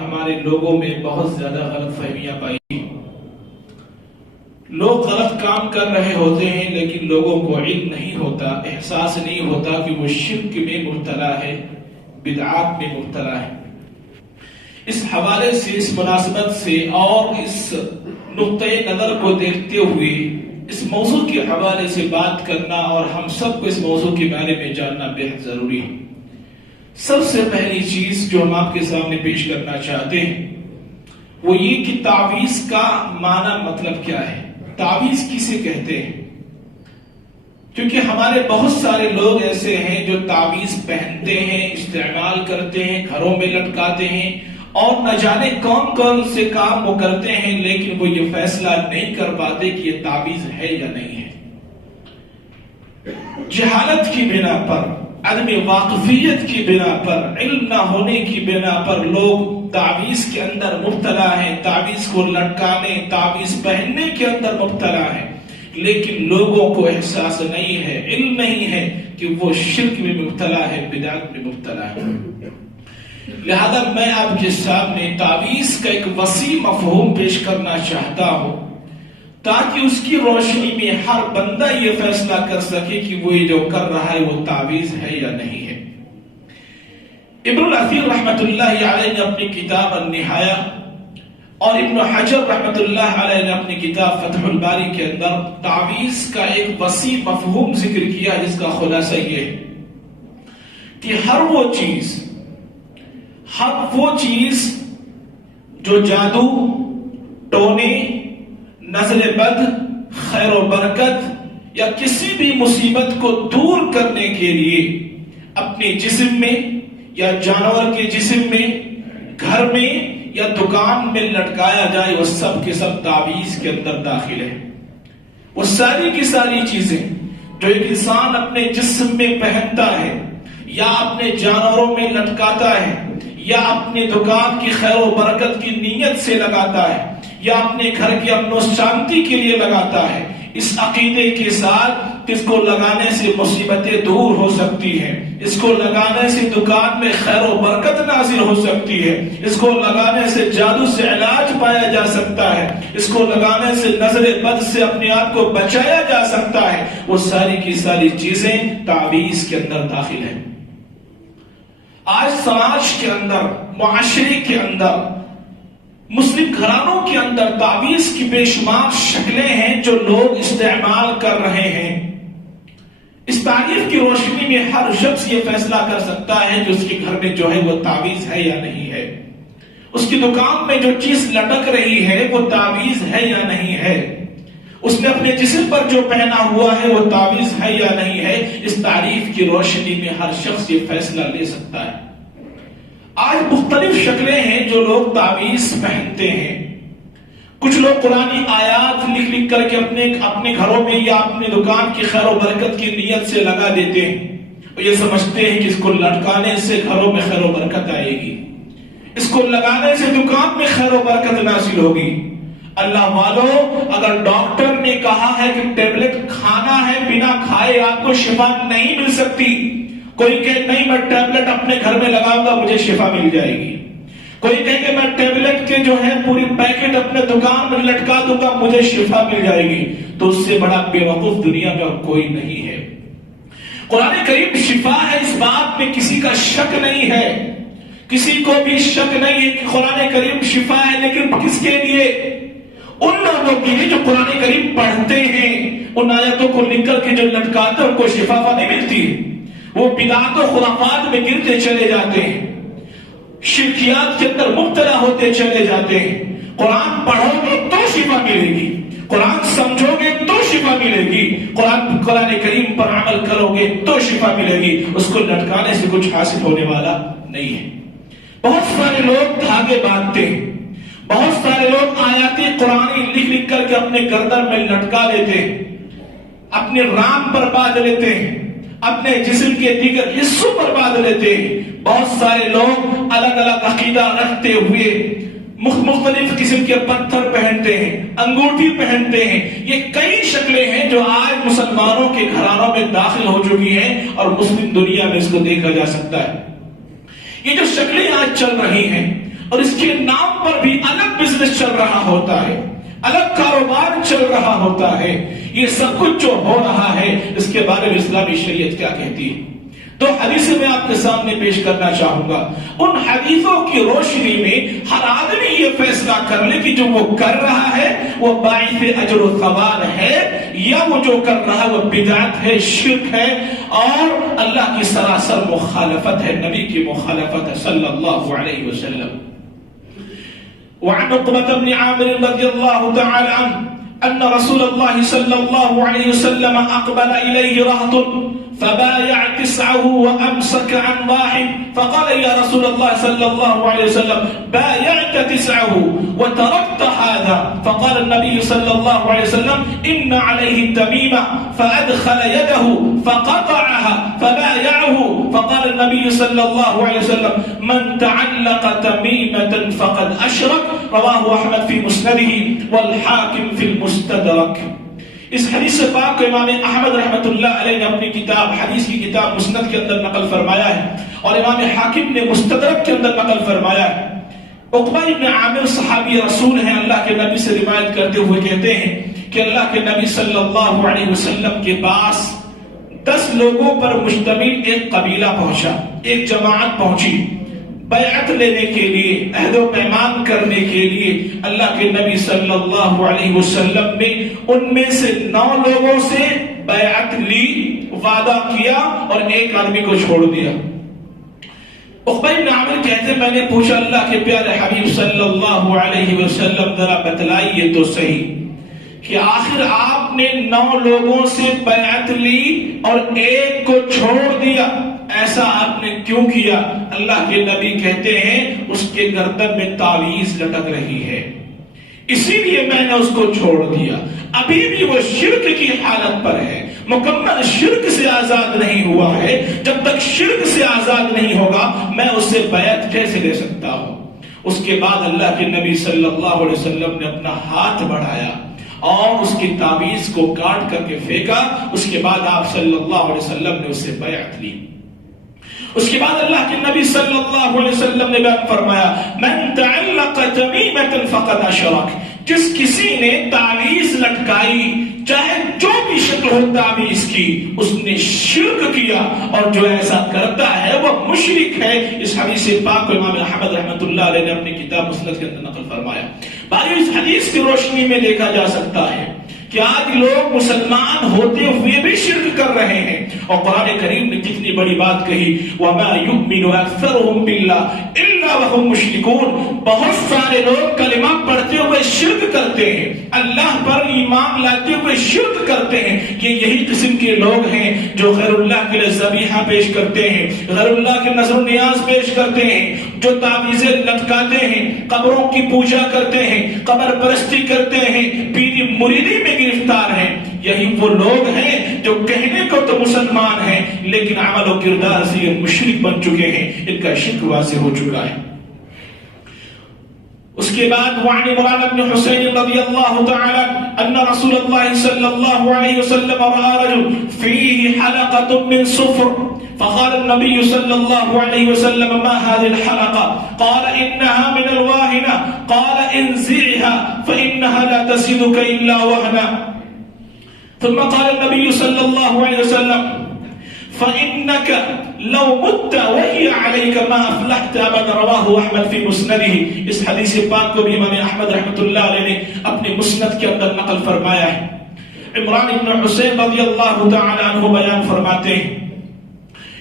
ہمارے لوگوں میں بہت زیادہ غلط فہمیاں پائی. لوگ غلط کام کر رہے ہوتے ہیں لیکن لوگوں کو علم نہیں ہوتا، احساس نہیں ہوتا کہ وہ شرک میں مبتلا ہے، بدعات میں مبتلا ہے. اس حوالے سے، اس مناسبت سے اور اس نقطۂ نظر کو دیکھتے ہوئے اس موضوع کے حوالے سے بات کرنا اور ہم سب کو اس موضوع کے بارے میں جاننا بہت ضروری ہے. سب سے پہلی چیز جو ہم آپ کے سامنے پیش کرنا چاہتے ہیں وہ یہ کہ تعویذ کا معنی مطلب کیا ہے، تعویذ کسے کہتے ہیں. کیونکہ ہمارے بہت سارے لوگ ایسے ہیں جو تعویذ پہنتے ہیں، استعمال کرتے ہیں، گھروں میں لٹکاتے ہیں اور نہ جانے کون کون سے کام وہ کرتے ہیں، لیکن وہ یہ فیصلہ نہیں کر پاتے کہ یہ تعویذ ہے یا نہیں ہے. جہالت کی بنا پر، عدم واقفیت کی بنا پر، علم نہ ہونے کی بنا پر لوگ تعویذ کے اندر مبتلا ہیں، تعویذ کو لٹکانے، تعویذ پہننے کے اندر مبتلا ہیں، لیکن لوگوں کو احساس نہیں ہے، علم نہیں ہے کہ وہ شرک میں مبتلا ہے، بدعت میں مبتلا ہے. لہذا میں آپ کے سامنے تعویذ کا ایک وسیع مفہوم پیش کرنا چاہتا ہوں تاکہ اس کی روشنی میں ہر بندہ یہ فیصلہ کر سکے کہ وہ جو کر رہا ہے وہ تعویذ ہے یا نہیں ہے. ابن الاثیر رحمت اللہ علیہ نے اپنی کتاب النہایہ اور ابن حجر رحمت اللہ علیہ نے اپنی کتاب فتح الباری کے اندر تعویذ کا ایک وسیع مفہوم ذکر کیا، جس کا خلاصہ یہ ہے کہ ہر وہ چیز جو جادو، ٹونے، نظر بد، خیر و برکت یا کسی بھی مصیبت کو دور کرنے کے لیے اپنے جسم میں یا جانور کے جسم میں، گھر میں یا دکان میں لٹکایا جائے، وہ سب کے سب تعویذ کے اندر داخل ہے. وہ ساری کی ساری چیزیں جو ایک انسان اپنے جسم میں پہنتا ہے یا اپنے جانوروں میں لٹکاتا ہے یا اپنے دکان کی خیر و برکت کی نیت سے لگاتا ہے یا اپنے گھر کی امن و شانتی کے لیے لگاتا ہے، اس عقیدے کے ساتھ اس کو لگانے سے مصیبتیں دور ہو سکتی ہیں، اس کو لگانے سے دکان میں خیر و برکت نازل ہو سکتی ہے، اس کو لگانے سے جادو سے علاج پایا جا سکتا ہے، اس کو لگانے سے نظر بد سے اپنے آپ کو بچایا جا سکتا ہے، وہ ساری کی ساری چیزیں تعویذ کے اندر داخل ہیں. آج سماج کے اندر، معاشرے کے اندر، مسلم گھرانوں کے اندر تعویذ کی بے شمار شکلیں ہیں جو لوگ استعمال کر رہے ہیں. اس تعریف کی روشنی میں ہر شخص یہ فیصلہ کر سکتا ہے کہ اس کے گھر میں جو ہے وہ تعویذ ہے یا نہیں ہے، اس کی دکان میں جو چیز لٹک رہی ہے وہ تعویذ ہے یا نہیں ہے، اس نے اپنے جسم پر جو پہنا ہوا ہے وہ تعویذ ہے یا نہیں ہے. اس تعریف کی روشنی میں ہر شخص یہ فیصلہ لے سکتا ہے. آج مختلف شکلیں ہیں جو لوگ تعویذ پہنتے ہیں. کچھ لوگ قرآنی آیات لکھ کر کے اپنے گھروں میں یا اپنی دکان کی خیر و برکت کی نیت سے لگا دیتے ہیں اور یہ سمجھتے ہیں کہ اس کو لٹکانے سے گھروں میں خیر و برکت آئے گی، اس کو لگانے سے دکان میں خیر و برکت نازل ہوگی. اللہ والو، اگر ڈاکٹر نے کہا ہے کہ ٹیبلٹ کھانا ہے، بنا کھائے آپ کو شفا نہیں مل سکتی. کوئی کہے نہیں میں ٹیبلٹ اپنے گھر میں لگاؤں گا مجھے شفا مل جائے گی. کوئی کہے کہ میں ٹیبلٹ کے جو ہے پوری پیکٹ اپنے دکان میں لٹکا دوں گا مجھے شفا مل جائے گی. تو اس سے بڑا بے وقوف دنیا میں اور کوئی نہیں ہے. قرآن کریم شفا ہے، اس بات میں کسی کا شک نہیں ہے، کسی کو بھی شک نہیں ہے کہ قرآن کریم شفا ہے. لیکن کس کے لیے؟ ان لوگوں کے لیے جو قرآن کریم پڑھتے ہیں، ان آیتوں کو لکھ کر کے جو لٹکاتے ہیں ان کو شفا نہیں ملتی ہے، وہ بدعات و خرافات میں گرتے چلے جاتے ہیں، شرکیات کے اندر مبتلا ہوتے چلے جاتے ہیں. قرآن پڑھو گے تو شفا ملے گی، قرآن سمجھو گے تو شفا ملے گی، قرآن کریم پر عمل کرو گے تو شفا ملے گی. اس کو لٹکانے سے کچھ حاصل ہونے والا نہیں ہے. بہت سارے لوگ دھاگے باندھتے ہیں، بہت سارے لوگ آیات قرآنی لکھ کر کے اپنے گردن میں لٹکا لیتے ہیں، اپنے رام پر باندھ لیتے ہیں، اپنے جسم کے دیگر حصوں پر باندھ لیتے ہیں. بہت سارے لوگ الگ الگ عقیدہ رکھتے ہوئے مختلف قسم کے پتھر پہنتے ہیں، انگوٹھی پہنتے ہیں. یہ کئی شکلیں ہیں جو آج مسلمانوں کے گھرانوں میں داخل ہو چکی ہیں اور مسلم دنیا میں اس کو دیکھا جا سکتا ہے. یہ جو شکلیں آج چل رہی ہیں، اور اس کے نام پر بھی الگ بزنس چل رہا ہوتا ہے، الگ کاروبار چل رہا ہوتا ہے، یہ سب کچھ جو ہو رہا ہے اس کے بارے میں اسلامی شریعت کیا کہتی ہے؟ تو حدیث میں آپ کے سامنے پیش کرنا چاہوں گا، ان حدیثوں کی روشنی میں ہر آدمی یہ فیصلہ کر لے کہ جو وہ کر رہا ہے وہ باعث اجر و ثواب ہے، یا وہ جو کر رہا ہے وہ بدعت ہے، شرک ہے، اور اللہ کی سراسر مخالفت ہے، نبی کی مخالفت ہے صلی اللہ علیہ وسلم۔ وعن عقبة بن عامر رضي الله تعالى عنه أن رسول الله صلى الله عليه وسلم أقبل إليه رهط فبايع تسعه وأمسك عن واحد فقال يا رسول الله صلى الله عليه وسلم بايعت تسعه وتركت هذا؟ فقال النبي صلى الله عليه وسلم إن عليه التميمة فأدخل يده فقطعها فبايعه فقال النبي صلى الله عليه وسلم من تعلق تميمة فقد أشرك، رواه أحمد في مسنده والحاكم في المستدرك۔ اس حدیث پاک کو امام احمد رحمۃ اللہ علیہ نے اپنی کتاب حدیث کی کتاب مسند کے اندر نقل فرمایا ہے، اور امام حاکم نے مستدرک کے اندر نقل فرمایا ہے۔ عقبہ ابن عامر صحابی رسول ہیں، اللہ کے نبی سے روایت کرتے ہوئے کہتے ہیں کہ اللہ کے نبی صلی اللہ علیہ وسلم کے پاس 10 لوگوں پر مشتمل ایک قبیلہ پہنچا، ایک جماعت پہنچی، بیعت لینے کے لیے، عہد و پیمان کرنے کے لیے اللہ کے نبی صلی اللہ علیہ وسلم نے ان میں سے 9 لوگوں سے بیعت لی، وعدہ کیا، اور ایک آدمی کو چھوڑ دیا۔ عقبہ بن عامر کہتے میں نے پوچھا اللہ کے پیارے حبیب صلی اللہ علیہ وسلم ذرا بتلائیے تو صحیح کہ آخر آپ نے 9 لوگوں سے بیعت لی اور ایک کو چھوڑ دیا، ایسا آپ نے کیوں کیا؟ اللہ کے نبی کہتے ہیں اس کے گردن میں تعویذ لٹک رہی ہے، اسی لیے میں نے اس کو چھوڑ دیا۔ ابھی بھی وہ شرک کی حالت پر ہے، مکمل شرک سے آزاد نہیں ہوا ہے۔ جب تک شرک سے آزاد نہیں ہوگا میں اس سے بیعت کیسے لے سکتا ہوں؟ اس کے بعد اللہ کے نبی صلی اللہ علیہ وسلم نے اپنا ہاتھ بڑھایا اور اس کی تعویذ کو کاٹ کر کے پھینکا۔ اس کے بعد آپ صلی اللہ علیہ وسلم نے اس سے بیعت لی۔ اس کے بعد اللہ کے نبی صلی اللہ علیہ وسلم نے بیان فرمایا من تعلق تمیمة فقد اشرک، جس کسی نے تعویذ لٹکائی چاہے جو بھی شکل ہو تعویذ کی، اس نے شرک کیا، اور جو ایسا کرتا ہے وہ مشرک ہے۔ اس حدیث پاک کو امام احمد رحمۃ اللہ علیہ نے اپنی کتاب مسند کے اندر نقل فرمایا۔ بھائی اس حدیث کی روشنی میں دیکھا جا سکتا ہے کہ آج لوگ مسلمان ہوتے ہوئے بھی شرک کر رہے ہیں، اور قرآن کریم نے جتنی بڑی بات کہی وَمَا يُؤْمِنُ أَكْثَرُهُمْ بِاللَّهِ إِلَّا وَهُمْ مُشْرِكُونَ، بہت سارے لوگ کلمہ پڑھتے ہوئے شرک کرتے ہیں، اللہ پر ایمان لاتے ہوئے شرک کرتے ہیں۔ یہ یہی قسم کے لوگ ہیں جو غیر اللہ کے لیے ذبیحہ پیش کرتے ہیں، غیر اللہ کے نذر و نیاز پیش کرتے ہیں، جو تعویذیں لٹکاتے ہیں، قبروں کی پوجا کرتے ہیں، قبر پرستی کرتے ہیں، پیری مریدی میں گرفتار ہیں۔ یہی وہ لوگ ہیں جو کہنے کو تو مسلمان ہیں لیکن عمل و کردار سے یہ مشرک بن چکے ہیں، ان کا شرک واضح ہو چکا ہے۔ اس کے بعد وعن عمران بن حسین رضی اللہ تعالی ان رسول اللہ صلی اللہ علیہ وسلم رأى رجل فيه حلقة من صفر فقال النبي صلى الله عليه وسلم ما هذه الحلقة؟ قال إنها من الواهنة، قال انزعها فإنها لا تزيدك إلا وهنا، ثم قال النبي صلى الله عليه وسلم فإنك لو مت وهي عليك ما أفلحت أبدا، رواه أحمد في مسنده۔ اس حدیث پاک کو بھی امام احمد رحمۃ اللہ علیہ نے اپنے مسند کے اندر نقل فرمایا ہے۔ عمران بن حسین رضی اللہ تعالی عنہ بیان فرماتے ہیں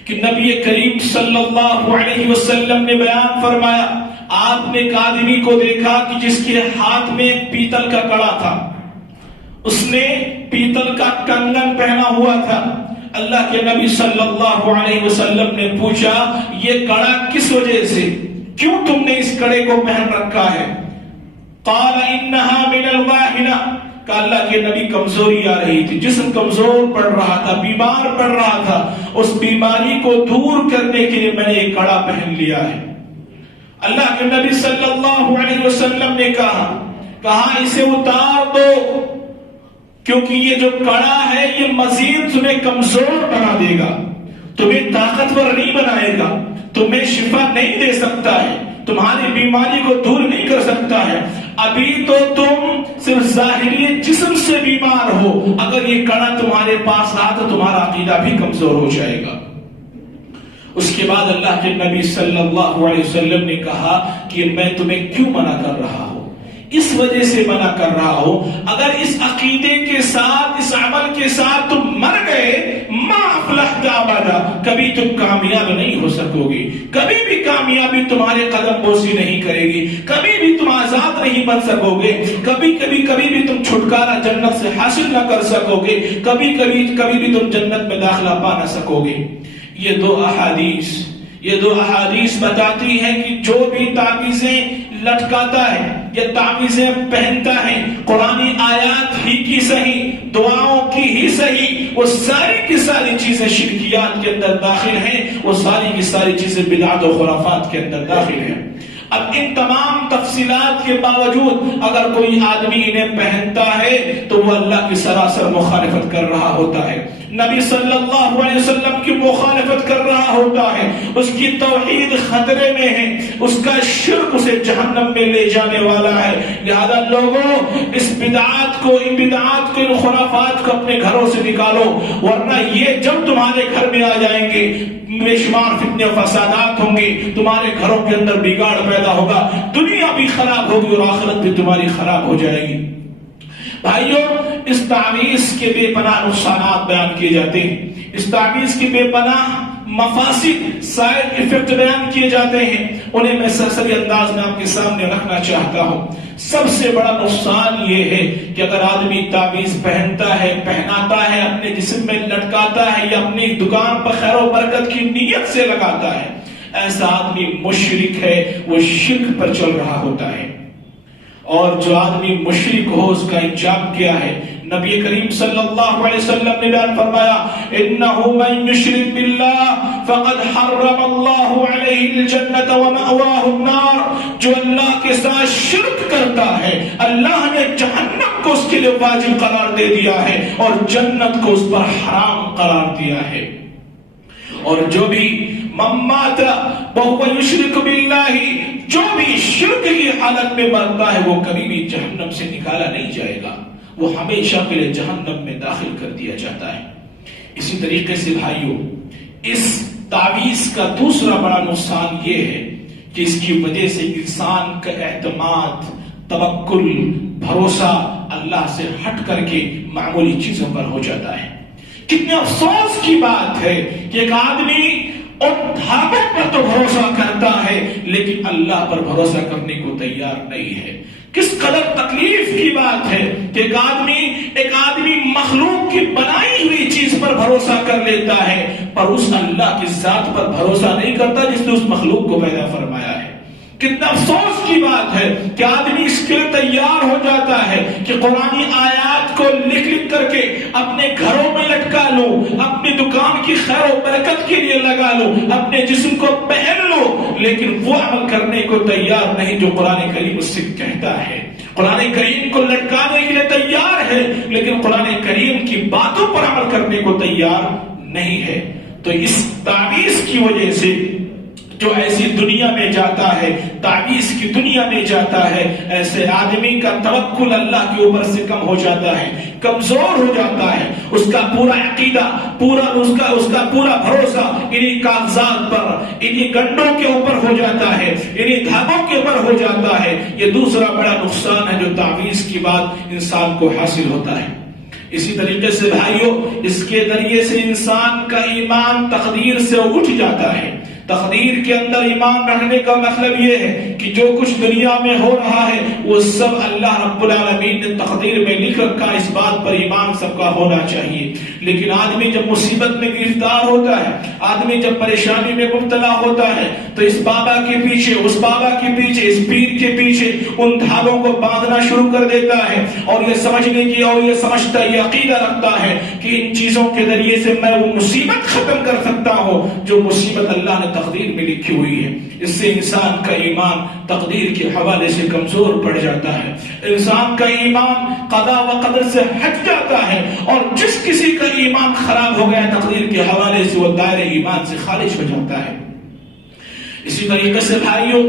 کہ نبی کریم صلی اللہ علیہ وسلم نے بیان فرمایا آپ نے ایک آدمی کو دیکھا کہ جس کے ہاتھ میں پیتل کا کڑا تھا، اس نے پیتل کا کنگن پہنا ہوا تھا۔ اللہ کے نبی صلی اللہ علیہ وسلم نے پوچھا یہ کڑا کس وجہ سے، کیوں تم نے اس کڑے کو پہن رکھا ہے؟ قال انها من الواهنة، کہ اللہ کے نبی کمزوری آ رہی تھی، جسم کمزور پڑ رہا تھا، بیمار پڑ رہا تھا، اس بیماری کو دور کرنے کے لیے میں نے یہ کڑا پہن لیا ہے۔ اللہ کے نبی صلی اللہ علیہ وسلم نے کہا اسے اتار دو، کیونکہ یہ جو کڑا ہے یہ مزید تمہیں کمزور بنا دے گا، تمہیں طاقتور نہیں بنائے گا، تمہیں شفا نہیں دے سکتا ہے، تمہاری بیماری کو دور نہیں کر سکتا ہے. ابھی تو تم صرف ظاہری جسم سے بیمار ہو، اگر یہ کڑا تمہارے پاس رہا تو تمہارا عقیدہ بھی کمزور ہو جائے گا. اس کے بعد اللہ کے نبی صلی اللہ علیہ وسلم نے کہا کہ میں تمہیں کیوں منع کر رہا ہوں؟ اس وجہ سے منع کر رہا ہوں، اگر اس عقیدے کے ساتھ، اس عمل کے ساتھ تم مر گئے، ما افلحت ابدا، کبھی تم کامیاب نہیں ہو سکو گے، کبھی بھی کامیابی تمہارے قدم بوسی نہیں کرے گی، کبھی بھی تم آزاد نہیں بن سکو گے، کبھی بھی تم چھٹکارا جنت سے حاصل نہ کر سکو گے، کبھی بھی تم جنت میں داخلہ پا نہ سکو گے. یہ دو احادیث بتاتی ہیں کہ جو بھی تعویذیں لٹکاتا ہے یا تعویذیں پہنتا ہے، قرآنی آیات ہی کی صحیح، دعاؤں کی ہی صحیح، وہ ساری کی ساری چیزیں شرکیات کے اندر داخل ہیں، وہ ساری کی ساری چیزیں بدعات و خرافات کے اندر داخل ہیں. اب ان تمام تفصیلات کے باوجود اگر کوئی آدمی انہیں پہنتا ہے تو وہ اللہ کی سراسر مخالفت کر رہا ہوتا ہے، نبی صلی اللہ علیہ وسلم کی مخالفت کر رہا ہوتا ہے، اس کی توحید خطرے میں ہے، اس کا شرک اسے جہنم میں لے جانے والا ہے. لہذا لوگوں اس بدعات کو، ان خرافات کو اپنے گھروں سے نکالو، ورنہ یہ جب تمہارے گھر میں آ جائیں گے بے شمار فتنے و فسادات ہوں گے، تمہارے گھروں کے اندر بگاڑ پیدا ہوگا، دنیا بھی خراب ہوگی اور آخرت بھی تمہاری خراب ہو جائے گی. بھائیوں، اس تعویذ کے بے پناہ نقصانات بیان کیے جاتے ہیں، اس تعویذ کے بے پناہ مفاسد، سائڈ ایفیکٹ بیان کیے جاتے ہیں، انہیں میں سرسری انداز میں آپ کے سامنے رکھنا چاہتا ہوں. سب سے بڑا نقصان یہ ہے کہ اگر آدمی تعویذ پہنتا ہے، پہناتا ہے، اپنے جسم میں لٹکاتا ہے یا اپنی دکان پر خیر و برکت کی نیت سے لگاتا ہے، ایسا آدمی مشرک ہے، وہ شرک پر چل رہا ہوتا ہے. اور جو آدمی مشرک ہو اس کا انجام کیا ہے؟ نبی کریم صلی اللہ علیہ وسلم نے بیان فرمایا، انه من يشرك بالله فقد حرم الله عليه الجنة ومأواه النار. جو اللہ کے ساتھ شرک کرتا ہے، اللہ نے جہنم کو اس کے لیے واجب قرار دے دیا ہے اور جنت کو اس پر حرام قرار دیا ہے. اور جو بھی ممات وهو يشرك بالله، جو بھی شرک کی حالت میں مرتا ہے وہ کبھی بھی جہنم سے نکالا نہیں جائے گا، وہ ہمیشہ کے لیے جہنم میں داخل کر دیا جاتا ہے. اسی طریقے سے بھائیوں، اس تعویذ کا دوسرا بڑا نقصان یہ ہے کہ اس کی وجہ سے انسان کا اعتماد، توکل، بھروسہ اللہ سے ہٹ کر کے معمولی چیزوں پر ہو جاتا ہے. کتنے افسوس کی بات ہے کہ ایک آدمی اور دھاگوں پر تو بھروسہ کرتا ہے لیکن اللہ پر بھروسہ کرنے کو تیار نہیں ہے. کس قدر تکلیف کی بات ہے کہ ایک آدمی مخلوق کی بنائی ہوئی چیز پر بھروسہ کر لیتا ہے پر اس اللہ کی ذات پر بھروسہ نہیں کرتا جس نے اس مخلوق کو پیدا فرمایا ہے. کتنا افسوس کی بات ہے کہ آدمی اس کے لیے تیار ہو جاتا ہے کہ قرآنی آیات کو لکھ کر کے اپنے گھروں میں لٹکا لو، اپنی دکان کی خیر و برکت کے لیے لگا لو، اپنے جسم کو پہن لو، لیکن وہ عمل کرنے کو تیار نہیں جو قرآن کریم اس سے کہتا ہے. قرآن کریم کو لٹکانے کے لیے تیار ہے لیکن قرآن کریم کی باتوں پر عمل کرنے کو تیار نہیں ہے. تو اس تعویذ کی وجہ سے جو ایسی دنیا میں جاتا ہے، تعویذ کی دنیا میں جاتا ہے، ایسے آدمی کا توکل اللہ کے اوپر سے کم ہو جاتا ہے، کمزور ہو جاتا ہے. اس کا پورا عقیدہ، اس کا پورا بھروسہ انہی کاغذات پر، انہی گنڈوں کے اوپر ہو جاتا ہے، انہی دھاگوں کے اوپر ہو جاتا ہے. یہ دوسرا بڑا نقصان ہے جو تعویذ کی بات انسان کو حاصل ہوتا ہے. اسی طریقے سے بھائیوں، اس کے ذریعے سے انسان کا ایمان تقدیر سے اٹھ جاتا ہے. تقدیر کے اندر ایمان رکھنے کا مطلب یہ ہے کہ جو کچھ دنیا میں ہو رہا ہے وہ سب اللہ رب العالمین نے تقدیر میں لکھ رکھا. اس بات پر ایمان سب کا ہونا چاہیے. لیکن آدمی جب مصیبت میں گرفتار ہوتا ہے، آدمی جب پریشانی میں مبتلا ہوتا ہے تو اس بابا کے پیچھے، اس بابا کے پیچھے، اس پیر کے پیچھے ان دھاگوں کو باندھنا شروع کر دیتا ہے اور یہ سمجھنے کی، اور یہ سمجھتا، یہ عقیدہ رکھتا ہے کہ ان چیزوں کے ذریعے سے میں وہ مصیبت ختم کر سکتا ہوں جو مصیبت اللہ نے تقدیر میں لکھی ہوئی ہے. اس سے انسان کا ایمان تقدیر کے حوالے سے کمزور پڑ جاتا ہے. انسان کا ایمان قضا و قدر سے ہٹ جاتا ہے اور جس کسی کا ایمان خراب ہو گیا تقدیر کے حوالے سے وہ دائرہ ایمان سے خارج ہو جاتا ہے. اسی طریقے سے بھائیوں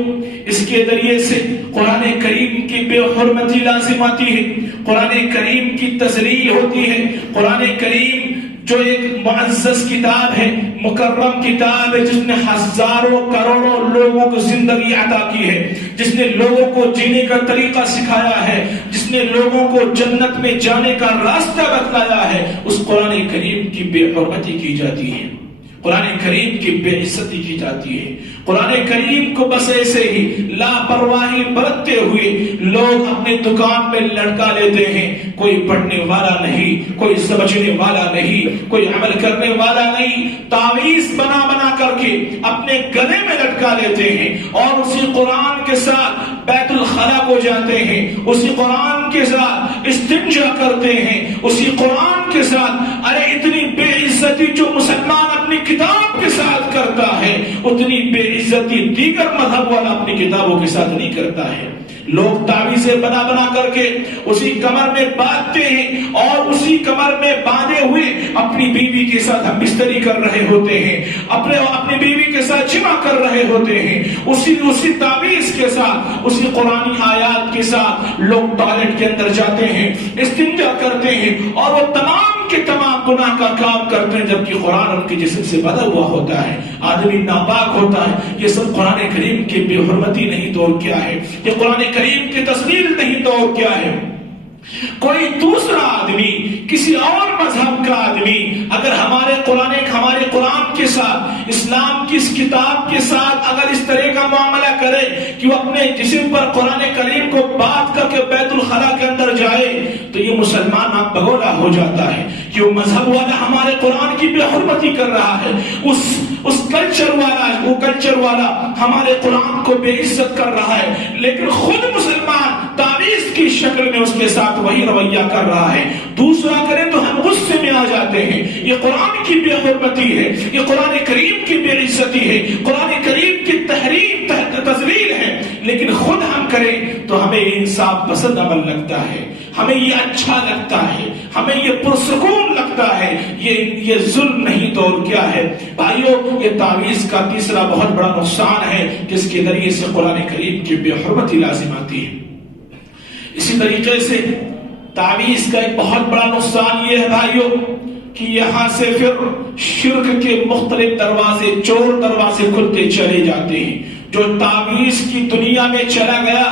اس کے ذریعے سے قرآن کریم کی بے حرمتی لازم آتی ہے، قرآن کریم کی تذلیل ہوتی ہے۔ قرآن کریم جو ایک معزز کتاب ہے، مکرم کتاب ہے، جس نے ہزاروں کروڑوں لوگوں کو زندگی عطا کی ہے، جس نے لوگوں کو جینے کا طریقہ سکھایا ہے، جس نے لوگوں کو جنت میں جانے کا راستہ بتلایا ہے، اس قرآن کریم کی بے حرمتی کی جاتی ہے، قرآن کریم کی بے عزتی کی جاتی ہے۔ قرآن کریم کو بس ایسے ہی لاپرواہی برتتے ہوئے لوگ اپنے دکان میں لٹکا لیتے ہیں، کوئی پڑھنے والا نہیں، کوئی سمجھنے والا نہیں، کوئی عمل کرنے والا نہیں، تعویذ بنا بنا کر کے اپنے گلے میں لٹکا لیتے ہیں اور اسی قرآن کے ساتھ بیت الخلا کو جاتے ہیں، اسی قرآن کے ساتھ استنجا کرتے ہیں، اسی قرآن کے ساتھ ارے اتنی بے عزتی جو مسلمان اپنی کتاب کے ساتھ کرتا ہے اتنی بے عزتی دیگر مذہب والا اپنی کتابوں کے ساتھ نہیں کرتا ہے۔ لوگ تعویذیں بنا بنا کر کے اسی کمر میں باندھتے ہیں اور اسی کمر میں باندھے ہوئے اپنی بیوی کے ساتھ ہم بستری کر رہے ہوتے ہیں، اپنی بیوی کے ساتھ جمع کر رہے ہوتے ہیں، اسی تعویذ کے ساتھ، اسی قرآنی آیات کے ساتھ لوگ ٹوائلٹ کے اندر جاتے ہیں، استنجا کرتے ہیں اور وہ تمام کے تمام گناہ کا کام کرتے ہیں، جبکہ قرآن ان کے جسم سے بھرا ہوا ہوتا ہے، آدمی ناپاک ہوتا ہے۔ یہ سب قرآن کریم کی بے حرمتی نہیں تو اور کیا ہے، یہ قرآن کریم کی تذلیل نہیں تو اور کیا ہے۔ کوئی دوسرا آدمی، کسی اور مذہب کا آدمی اگر ہمارے قرآن کے ساتھ، اسلام کی اس کتاب کے ساتھ اگر اس طرح کا معاملہ کرے کہ وہ اپنے جسم پر قرآن کریم کو باندھ کر کے بیت الخلا کے اندر جائے تو یہ مسلمان آپ بگولا ہو جاتا ہے کہ وہ مذہب والا ہمارے قرآن کی بے حرمتی کر رہا ہے، اس کلچر والا ہمارے قرآن کو بے عزت کر رہا ہے، لیکن خود مسلمان تعویذ کی شکل میں اس کے ساتھ وہی رویہ کر رہا ہے۔ دوسرا کرے تو ہم غصے میں آ جاتے ہیں، یہ قرآن کی بے حرمتی ہے، یہ قرآن کریم کی بے عزتی ہے، قرآن کریم کی تحریم تذلیل ہے، لیکن خود ہم کریں تو ہمیں یہ انصاف پسند عمل لگتا ہے، ہمیں یہ اچھا لگتا ہے، ہمیں یہ پرسکون لگتا ہے، یہ ظلم نہیں تو اور کیا ہے۔ بھائیو یہ تعویذ کا تیسرا بہت بڑا نقصان ہے جس کے ذریعے سے قرآن کریم کی بے حرمتی لازم آتی ہے۔ اسی طریقے سے تعویذ کا ایک بہت بڑا نقصان یہ ہے بھائیو کہ یہاں سے پھر شرک کے مختلف دروازے، چور دروازے کھلتے چلے جاتے ہیں۔ جو تعویذ کی دنیا میں چلا گیا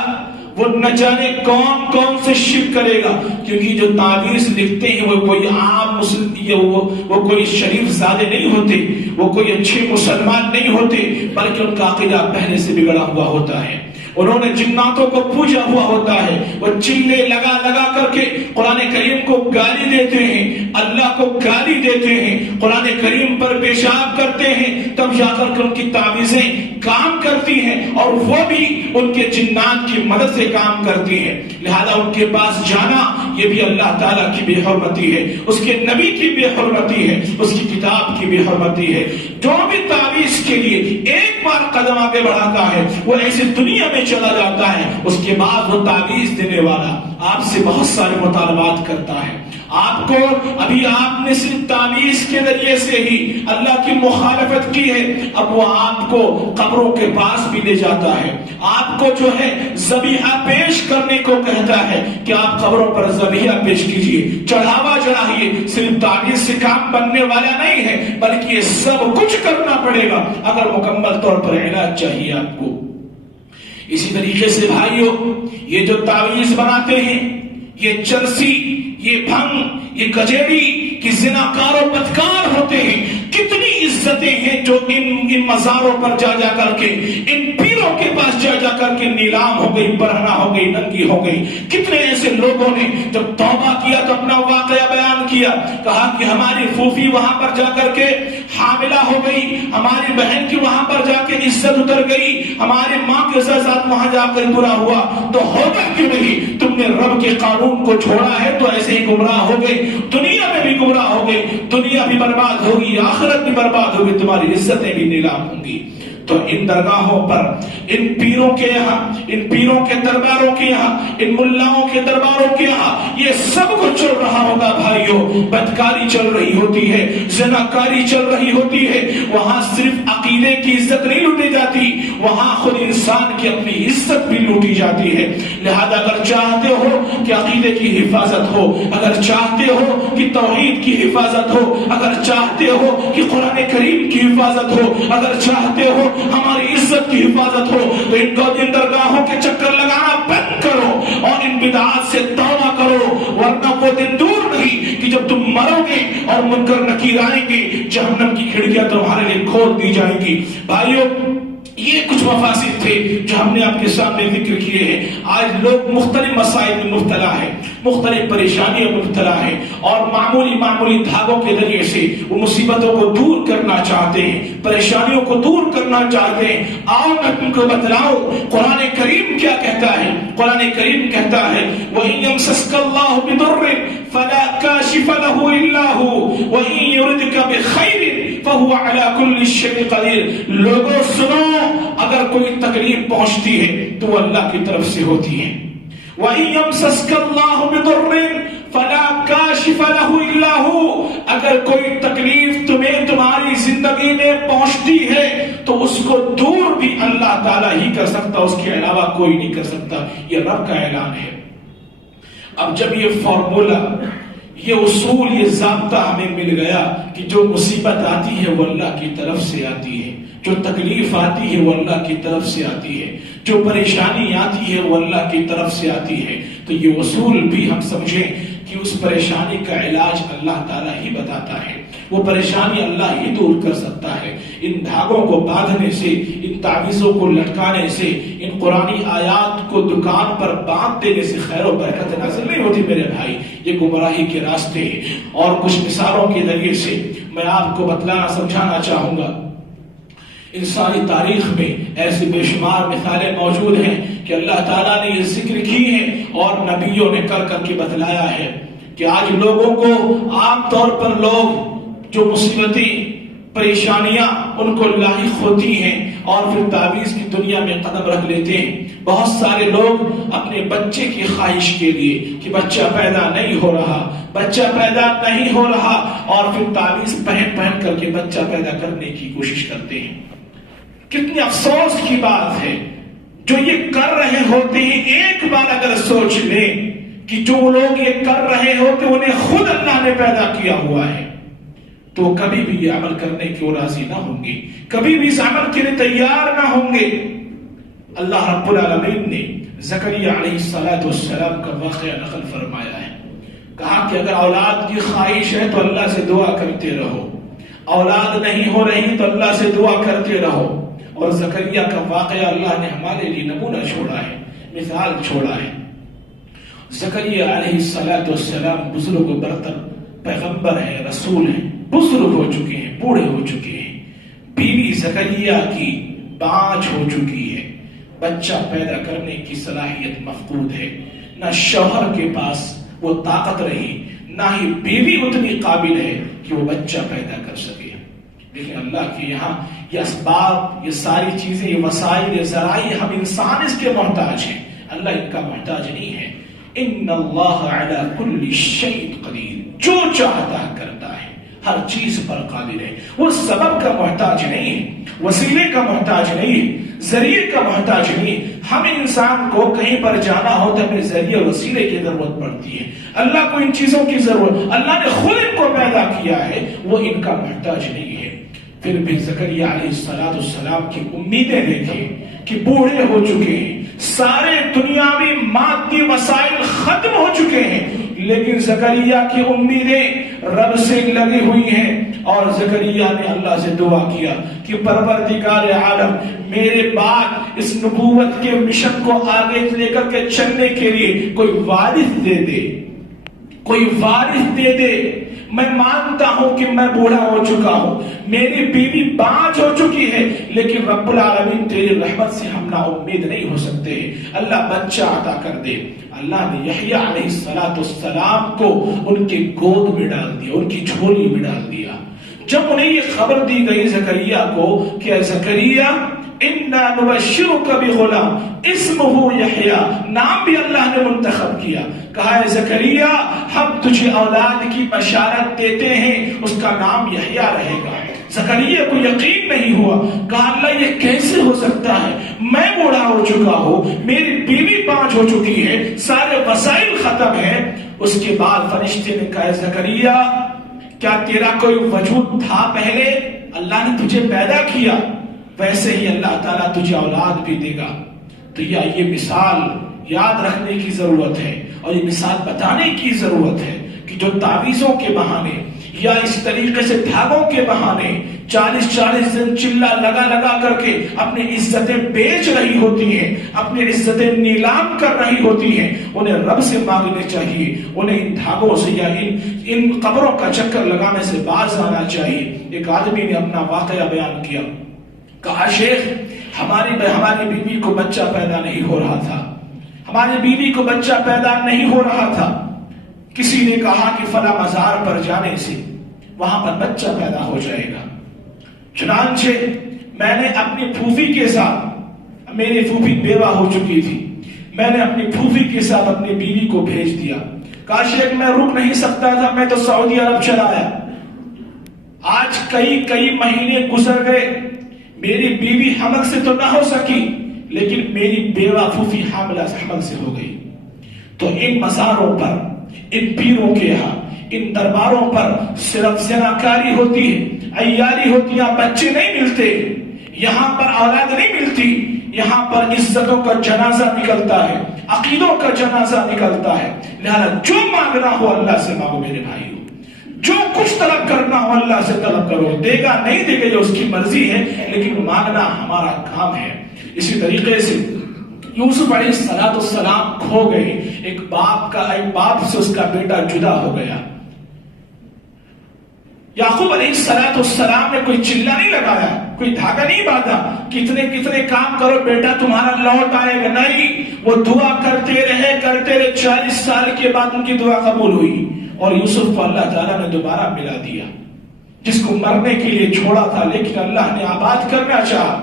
وہ نہ جانے کون کون سے شرک کرے گا، کیونکہ جو تعویذ لکھتے ہیں وہ کوئی عام مسلم، وہ کوئی شریف زادے نہیں ہوتے، وہ کوئی اچھے مسلمان نہیں ہوتے، بلکہ ان کا عقیدہ پہلے سے بگڑا ہوا ہوتا ہے، انہوں نے جناتوں کو پوجا ہوا ہوتا ہے، وہ چیلے لگا لگا کر کے قرآن کریم کو گالی دیتے ہیں، اللہ کو گالی دیتے ہیں، قرآن کریم پر پیشاب کرتے ہیں، تب جا کر کے ان کی تعویذیں کام کرتی ہیں اور وہ بھی ان کے جنات کی مدد سے کام کرتی ہیں۔ لہذا ان کے پاس جانا یہ بھی اللہ تعالیٰ کی بے حرمتی ہے، اس کے نبی کی بے حرمتی ہے، اس کی کتاب کی بے حرمتی ہے۔ جو بھی تعویذ کے لیے ایک بار قدم آگے بڑھاتا ہے وہ ایسی دنیا میں چلا جاتا ہے، اس کے بعد وہ تعویذ دینے والا آپ سے بہت سارے مطالبات کرتا ہے، آپ کو ابھی آپ نے صرف تعویذ کے ذریعے سے ہی اللہ کی مخالفت کی ہے، اب وہ آپ کو قبروں کے پاس بھی لے جاتا ہے، آپ کو جو ہے ذبیحہ پیش کرنے کو کہتا ہے کہ آپ قبروں پر ذبیحہ پیش کیجئے، چڑھاوا چڑھائیے۔ صرف تعویذ سے کام بننے والا نہیں ہے بلکہ یہ سب کچھ کرنا پڑے گا اگر مکمل طور پر علاج چاہیے آپ کو۔ اسی طریقے سے بھائیوں یہ جو تعویذ بناتے ہیں، یہ چرسی، یہ بھنگ، یہ گجیڑی کی زناکار و بدکار ہوتے ہیں، کتنی عزتیں ہیں جو ان مزاروں پر جا جا کر کے، ان پیروں کے پاس جا جا کر کے نیلام ہو گئی، برہنہ ہو گئی، ننگی ہو گئی۔ کتنے ایسے لوگوں نے جب توبہ کیا تو اپنا واقعہ بیان کیا، کہا کہ ہماری پھوپھی وہاں پر جا کر کے حاملہ ہو گئی، ہماری بہن کی وہاں پر جا کے عزت اتر گئی، ہماری ماں کے ساتھ وہاں جا کر برا ہوا، تو ہوگا کیوں نہیں؟ تم نے رب کے قانون کو چھوڑا ہے تو ایسے ہی گمراہ ہو گئے، دنیا میں بھی گمراہ ہو گئے، دنیا بھی برباد ہوگی، آخرت بھی برباد ہوگی، تمہاری عزتیں بھی نیلام ہوں گی۔ تو ان درگاہوں پر، ان پیروں کے یہاں، ان پیروں کے درباروں کے یہاں، ان ملاؤں کے درباروں کے یہاں یہ سب کچھ چل رہا ہوگا بھائیوں. بدکاری چل رہی ہوتی ہے، زناکاری چل رہی ہوتی ہے. وہاں صرف عقیدے کی عزت نہیں لوٹی جاتی، وہاں خود انسان کی اپنی عزت بھی لوٹی جاتی ہے. لہذا اگر چاہتے ہو کہ عقیدے کی حفاظت ہو، اگر چاہتے ہو کہ توحید کی حفاظت ہو، اگر چاہتے ہو کہ قرآن کریم کی حفاظت ہو، اگر چاہتے ہو ہماری عزت کی حفاظت ہو، تو ان درگاہوں کے چکر لگانا بند کرو اور ان بدعات سے توبہ کرو. ورنہ وہ دن دور نہیں کہ جب تم مرو گے اور منکر نکیر آئیں گے، جہنم کی کھڑکیاں تمہارے لیے کھول دی جائیں گی. بھائیو، یہ کچھ مفاسد تھے جو ہم نے آپ کے سامنے ذکر کیے ہیں. آج لوگ مختلف مسائل میں مبتلا ہیں، مختلف پریشانیوں میں مبتلا ہیں، اور معمولی دھاگوں کے ذریعے سے وہ مصیبتوں کو دور کرنا چاہتے ہیں، پریشانیوں کو دور کرنا چاہتے ہیں. آؤ میں تم کو بتلاؤں قرآن کریم کیا کہتا ہے. قرآن کریم کہتا ہے وَإِن يَمْسَسْكَ اللَّهُ بِضُرٍّ فَلَا كَاشِفَ لَهُ إِلَّا هُوَ وَإِن يُرِدْكَ بِخَيْرٍ فَهُوَ عَلَى كُلِّ شَيْءٍ قَدِيرٌ. لوگوں سنو، اگر کوئی تکلیف پہنچتی ہے تو وہ اللہ کی طرف سے ہوتی ہے. وَإِن يَمْسَسْكَ اللَّهُ بِضُرٍّ فَلَا كَاشِفَ لَهُ إِلَّا هُوَ. اگر کوئی تکلیف تمہیں تمہاری زندگی میں پہنچتی ہے تو اس کو دور بھی اللہ تعالیٰ ہی کر سکتا، اس کے علاوہ کوئی نہیں کر سکتا. یہ رب کا اعلان ہے. اب جب یہ فارمولا، یہ اصول، یہ ضابطہ ہمیں مل گیا کہ جو مصیبت آتی ہے وہ اللہ کی طرف سے آتی ہے، جو تکلیف آتی ہے وہ اللہ کی طرف سے آتی ہے، جو پریشانی آتی ہے وہ اللہ کی طرف سے آتی ہے، تو یہ اصول بھی ہم سمجھیں کہ اس پریشانی کا علاج اللہ تعالیٰ ہی بتاتا ہے. وہ پریشانی اللہ ہی دور کر سکتا ہے. ان دھاگوں کو باندھنے سے، ان تعویذوں کو لٹکانے سے، ان قرآنی آیات کو دکان پر باندھ دینے سے خیر و برکت نازل نہیں ہوتی میرے بھائی. یہ گمراہی کے راستے ہیں. اور کچھ مثالوں کے ذریعے سے میں آپ کو بتلانا سمجھانا چاہوں گا. انسانی تاریخ میں ایسی بے شمار مثالیں موجود ہیں کہ اللہ تعالیٰ نے یہ ذکر کی ہے اور نبیوں نے کر کے بتلایا ہے کہ آج لوگوں کو عام طور پر لوگ جو مصیبتیں، پریشانیاں ان کو لاحق ہوتی ہیں اور پھر تعویذ کی دنیا میں قدم رکھ لیتے ہیں. بہت سارے لوگ اپنے بچے کی خواہش کے لیے کہ بچہ پیدا نہیں ہو رہا، بچہ پیدا نہیں ہو رہا، اور پھر تعویذ پہن کر کے بچہ پیدا کرنے کی کوشش کرتے ہیں. کتنی افسوس کی بات ہے جو یہ کر رہے ہوتے ہیں. ایک بار اگر سوچ لیں کہ جو لوگ یہ کر رہے ہوتے انہیں خود اللہ نے پیدا کیا ہوا ہے، تو کبھی بھی یہ عمل کرنے کی راضی نہ ہوں گے، کبھی بھی اس عمل کے لیے تیار نہ ہوں گے. اللہ رب العالمین نے زکریا علیہ السلام کا واقعہ نقل فرمایا ہے. کہا کہ اگر اولاد کی خواہش ہے تو اللہ سے دعا کرتے رہو، اولاد نہیں ہو رہی تو اللہ سے دعا کرتے رہو. اور زکریا کا واقعہ اللہ نے ہمارے لیے نمونہ چھوڑا ہے، مثال چھوڑا ہے. زکریا علیہ السلام بزرگ و برتر پیغمبر ہے، رسول ہیں، بزرگ ہو چکے ہیں، بوڑھے ہو چکے ہیں. بیوی زکریا کی بانجھ ہو چکی ہے، بچہ پیدا کرنے کی صلاحیت مفقود ہے. نہ شوہر کے پاس وہ طاقت رہی، نہ ہی بیوی اتنی قابل ہے کہ وہ بچہ پیدا کر سکے. لیکن اللہ کے یہاں یہ اسباب، یہ ساری چیزیں، یہ وسائل، یہ ذرائع، ہم انسان اس کے محتاج ہیں، اللہ ان کا محتاج نہیں ہے. ان اللہ علی کل شیء قدیر. جو چاہتا کرتا ہے، ہر چیز پر قادر ہے. وہ سبب کا محتاج نہیں ہے، وسیلے کا محتاج نہیں ہے، ذریعے کا محتاج نہیں ہے. ہم انسان کو کہیں پر جانا ہو تو ہمیں ذریعے اور وسیلے کی ضرورت پڑتی ہے. اللہ کو ان چیزوں کی ضرورت، اللہ نے خود ان کو پیدا کیا ہے، وہ ان کا محتاج نہیں ہے. پھر بھی زکریا علیہ السلام کی امیدیں دیکھیں کہ بوڑھے ہو چکے ہیں، سارے دنیاوی مادی وسائل ختم ہو چکے ہیں، لیکن زکریا کی امیدیں رب سے لگی ہوئی ہیں. اور زکریا نے اللہ سے دعا کیا کہ پروردگار عالم، میرے بعد اس نبوت کے مشن کو آگے لے کر کے چلنے کے لیے کوئی وارث دے دے، کوئی وارث دے دے. میں مانتا ہوں کہ میں بوڑھا ہو چکا ہوں، میری بیوی بانجھ ہو چکی ہے، لیکن رب العالمین تیری رحمت سے ہم نا امید نہیں ہو سکتے ہیں. اللہ بچہ عطا کر دے. اللہ نے یحییٰ علیہ السلام کو ان کی گود میں ڈال دیا، ان کی جھولی میں ڈال دیا. جب انہیں یہ خبر دی گئی زکریا کو کہ زکریا انا نبشرک بغلام اسمہ یحییٰ، نام بھی اللہ نے منتخب کیا، کہا ہے زکریا ہم تجھے اولاد کی بشارت دیتے ہیں، اس کا نام یحییٰ رہے گا۔ زکریا کو یقین نہیں ہوا، کہا اللہ یہ کیسے ہو سکتا ہے، میں بوڑھا ہو چکا ہوں، میری بیوی 5 ہو چکی ہے، سارے وسائل ختم ہیں۔ اس کے بعد فرشتے نے کہا زکریا کیا تیرا کوئی وجود تھا پہلے؟ اللہ نے تجھے پیدا کیا، ویسے ہی اللہ تعالیٰ تجھے اولاد بھی دے گا۔ تو یہ مثال یاد رکھنے کی ضرورت ہے اور یہ مثال بتانے کی ضرورت ہے کہ جو تعویذوں کے بہانے یا اس طریقے سے دھاگوں کے بہانے 40 دن چلا لگا کر کے اپنی عزتیں بیچ رہی ہوتی ہیں، اپنی عزتیں نیلام کر رہی ہوتی ہیں، انہیں رب سے مانگنے چاہیے، انہیں ان دھاگوں سے یا ان قبروں کا چکر لگانے سے باز آنا چاہیے۔ ایک آدمی نے اپنا واقعہ بیان کیا، کہا شیخ ہماری بیوی کو بچہ پیدا نہیں ہو رہا تھا، ہماری بیوی کو بچہ پیدا نہیں ہو رہا تھا، کسی نے کہا کہ فلاں مزار پر جانے سے وہاں پر بچہ پیدا ہو جائے گا۔ چنانچہ میں نے اپنی پھوپھی کے ساتھ، میری پھوپھی بیوہ ہو چکی تھی، میں نے اپنی پھوپھی کے ساتھ اپنی بیوی کو بھیج دیا، کہا شیخ میں رک نہیں سکتا تھا، میں تو سعودی عرب چلا آیا۔ آج کئی مہینے گزر گئے، میری بیوی حمل سے تو نہ ہو سکی لیکن میری بیوہ پھوپھی حمل سے ہو گئی۔ تو ان مزاروں پر، ان پیروں کے یہاں، ان درباروں پر صرف زناکاری ہوتی ہے، عیاری ہوتی ہے، بچے نہیں ملتے، یہاں پر اولاد نہیں ملتی، یہاں پر عزتوں کا جنازہ نکلتا ہے، عقیدوں کا جنازہ نکلتا ہے۔ لہذا جو مانگنا ہو اللہ سے مانگو میرے بھائیو، جو کچھ طلب کرنا ہو اللہ سے طلب کرو، دے گا نہیں دے گا جو اس کی مرضی ہے، لیکن مانگنا ہمارا کام ہے۔ اسی طریقے سے یوسف علیہ السلام کھو گئے، ایک باپ سے اس کا بیٹا جدا ہو گیا۔ یعقوب علیہ السلام نے کوئی چلا نہیں لگایا، کوئی دھاگا نہیں باندھا، کتنے کام کرو بیٹا تمہارا لوٹ آئے گا، نہیں، وہ دعا کرتے رہے 40 سال کے بعد ان کی دعا قبول ہوئی اور یوسف کو اللہ تعالیٰ نے دوبارہ ملا دیا، جس کو مرنے کے لیے چھوڑا تھا لیکن اللہ نے آباد کرنا چاہا۔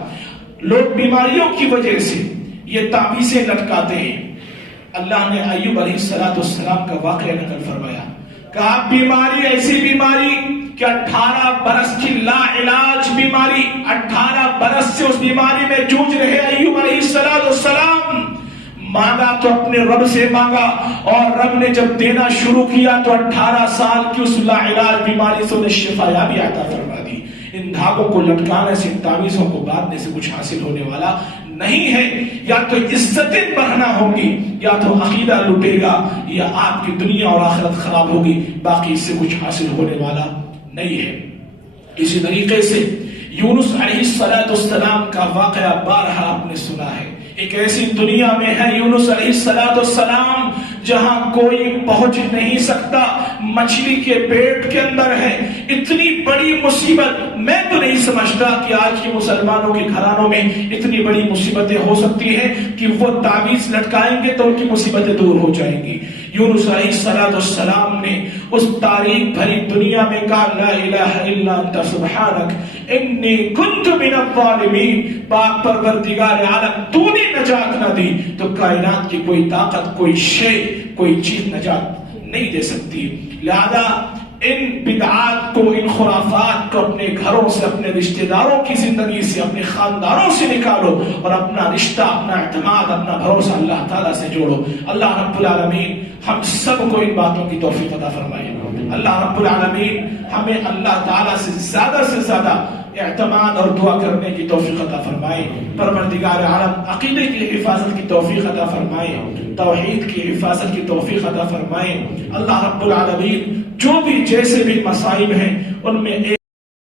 لوگ بیماریوں کی وجہ سے یہ تعویذیں لٹکاتے ہیں، اللہ نے ایوب علیہ السلام کا واقعہ نقل فرمایا، کہا بیماری ایسی بیماری کہ 18 برس کی لا علاج بیماری، 18 برس سے اس بیماری میں جوجھ رہے ایوب علیہ السلام، مانگا تو اپنے رب سے مانگا اور رب نے جب دینا شروع کیا تو 18 سال کی اس لا علاج بیماری سے انہیں شفا یابی عطا فرما دی۔ ان دھاگوں کو لٹکانے سے، ان تعویذوں کو باندھنے سے کچھ حاصل ہونے والا نہیں ہے، یا تو عزتیں بڑھنا ہوں گی، یا تو عقیدہ لٹے گا، یا آپ کی دنیا اور آخرت خراب ہوگی، باقی اس سے کچھ حاصل ہونے والا نہیں ہے۔ اسی طریقے سے یونس علیہ السلام کا واقعہ بارہا آپ نے سنا ہے۔ ایک ایسی دنیا میں ہے یونس علیہ السلام جہاں کوئی پہنچ نہیں سکتا، مچھلی کے پیٹ کے اندر ہے، اتنی بڑی مصیبت میں تو نہیں سمجھتا کہ آج کے مسلمانوں کے گھرانوں میں اتنی بڑی مصیبتیں ہو سکتی ہیں کہ وہ تعویذ لٹکائیں گے تو ان کی مصیبتیں دور ہو جائیں گی۔ یونس علیہ السلام نے اس تاریخ بھری دنیا میں کہا لا الہ الا انت سبحانک انی کنت من الظالمین، پاک پروردگار عالم تو نے نجات نہ دی تو کائنات کی کوئی طاقت، کوئی شے، کوئی چیز نجات نہیں دے سکتی۔ لہذا ان بدعات کو، ان خرافات کو اپنے گھروں سے، اپنے رشتہ داروں کی زندگی سے، اپنے خاندانوں سے نکالو اور اپنا رشتہ، اپنا اعتماد، اپنا بھروسہ اللہ تعالیٰ سے جوڑو۔ اللہ رب العالمین ہم سب کو ان باتوں کی توفیق عطا فرمائے۔ اللہ رب العالمین ہمیں اللہ تعالیٰ سے زیادہ اعتماد اور دعا کرنے کی توفیق عطا فرمائے۔ پروردگار عالم عقیدے کی حفاظت کی توفیق عطا فرمائے، توحید کی حفاظت کی توفیق عطا فرمائے۔ اللہ رب العالمین جو بھی جیسے بھی مصائب ہیں ان میں